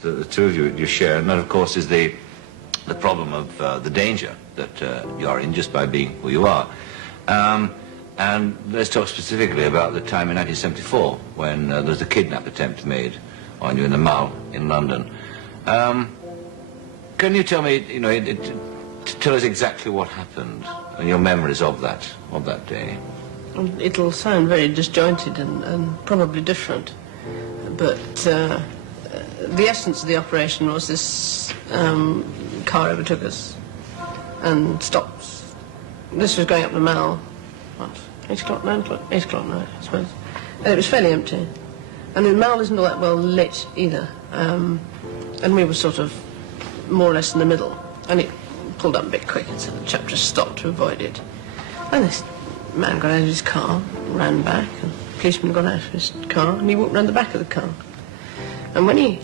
the two of you share, and that, of course, is the problem of the danger that you are in just by being who you are. And let's talk specifically about the time in 1974 when there was a kidnap attempt made on you in the Mall in London. Can you tell me, tell us exactly what happened and your memories of that day? It'll sound very disjointed and probably different, but the essence of the operation was this car overtook us and stopped. This was going up the Mall, what, 8 o'clock, 9 o'clock? 8 o'clock night, I suppose. And it was fairly empty. And the Mall isn't all that well lit either. And we were sort of more or less in the middle. And it pulled up a bit quick, and so the chap just stopped to avoid it. And this man got out of his car, ran back, and the policeman got out of his car, and he walked round the back of the car. And when he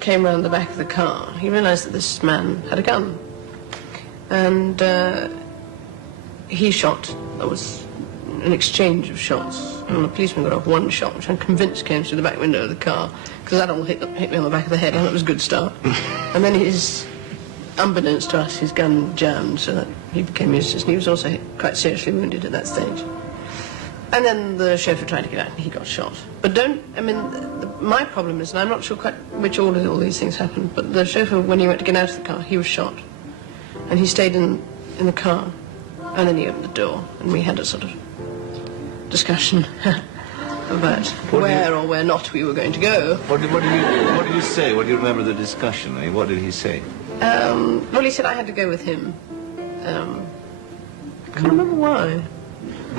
came round the back of the car, he realised that this man had a gun. And he shot. There was an exchange of shots, and the policeman got off one shot, which I'm convinced came through the back window of the car, because that all hit me on the back of the head, and that was a good start. And then unbeknownst to us, his gun jammed, so that he became useless, and he was also quite seriously wounded at that stage. And then the chauffeur tried to get out, and he got shot. But my problem is, and I'm not sure quite which order all these things happened, but the chauffeur, when he went to get out of the car, he was shot. And he stayed in the car, and then he opened the door, and we had a sort of discussion about where or where not we were going to go. What did you say? What do you remember the discussion? I mean, what did he say? Well, he said I had to go with him. Can't remember why.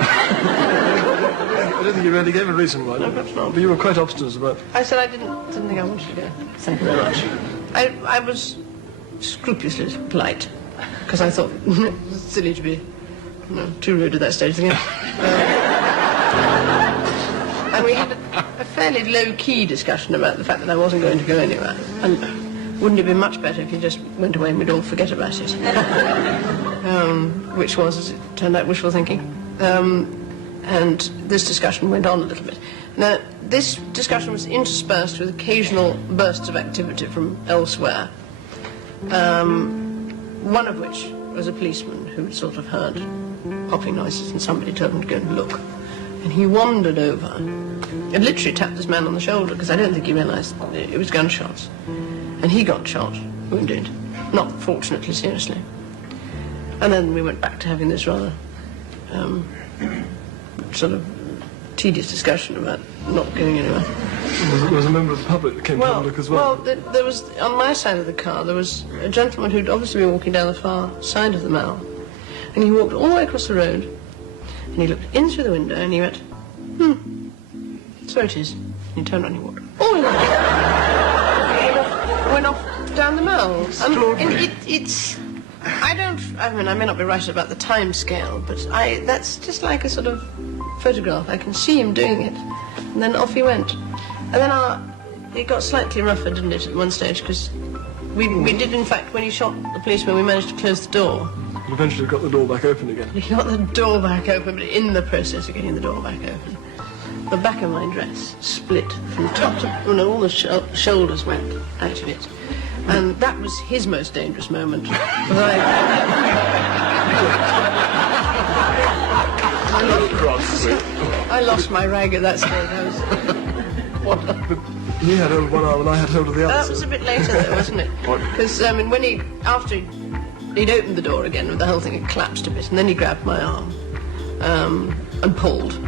I don't think you really gave a reason why. No, perhaps not. But you were quite obstinate about it. I said I didn't think I wanted to go. Thank you very much. I was scrupulously polite, because I thought it was silly to be too rude at that stage of the game. And we had a fairly low-key discussion about the fact that I wasn't going to go anywhere. And wouldn't it be much better if you just went away and we'd all forget about it? Which was, as it turned out, wishful thinking. And this discussion went on a little bit. Now, this discussion was interspersed with occasional bursts of activity from elsewhere, one of which was a policeman who had sort of heard popping noises, and somebody told him to go and look. And he wandered over and literally tapped this man on the shoulder, because I don't think he realised it was gunshots. And he got shot, wounded, not fortunately seriously. And then we went back to having this rather sort of tedious discussion about not going anywhere. There was a member of the public that came to have a look as well. Well, there was, on my side of the car, there was a gentleman who'd obviously been walking down the far side of the Mall. And he walked all the way across the road, and he looked in through the window, and he went, so it is. And he turned around and he walked all the way down. Went off down the Mall. And I may not be right about the time scale, but that's just like a sort of photograph. I can see him doing it. And then off he went. And then it got slightly rougher, didn't it, at one stage, because we did, in fact, when he shot the policeman, we managed to close the door. And eventually got the door back open again. He got the door back open, but in the process of getting the door back open, the back of my dress split from top to... all the shoulders went out of it. And that was his most dangerous moment. I lost my rag at that stage. But he had hold of one arm and I had hold of the other. That was a bit later, though, wasn't it? Because when after he'd opened the door again, the whole thing had collapsed a bit, and then he grabbed my arm and pulled.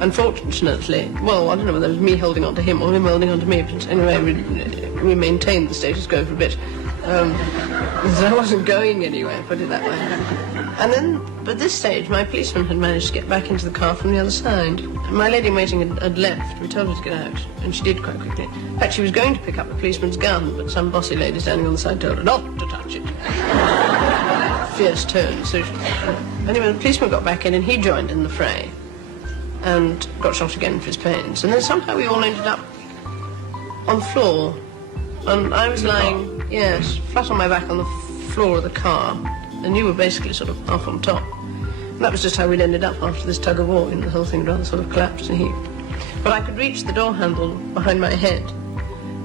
Unfortunately, well, I don't know whether it was me holding on to him or him holding on to me, but anyway, we maintained the status quo for a bit. Because I wasn't going anywhere, put it that way. And then, at this stage, my policeman had managed to get back into the car from the other side. My lady in waiting had left. We told her to get out, and she did quite quickly. In fact, she was going to pick up the policeman's gun, but some bossy lady standing on the side told her not to touch it. Fierce tone. So anyway, the policeman got back in, and he joined in the fray, and got shot again for his pains. And then somehow we all ended up on the floor. And I was lying, yes, flat on my back on the floor of the car, and you were basically sort of half on top. And that was just how we'd ended up after this tug of war, and the whole thing rather sort of collapsed and heaved. But I could reach the door handle behind my head,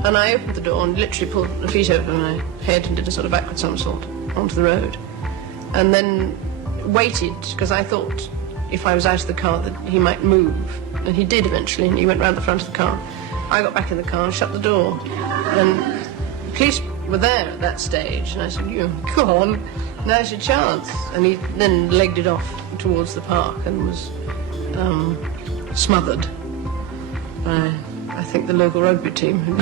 And I opened the door and literally pulled the feet over my head and did a sort of backward somersault onto the road. And then waited, because I thought if I was out of the car that he might move. And he did eventually, and he went round the front of the car. I got back in the car and shut the door. And the police were there at that stage, and I said, "You, go on, now's your chance." And he then legged it off towards the park and was smothered by, I think, the local rugby team.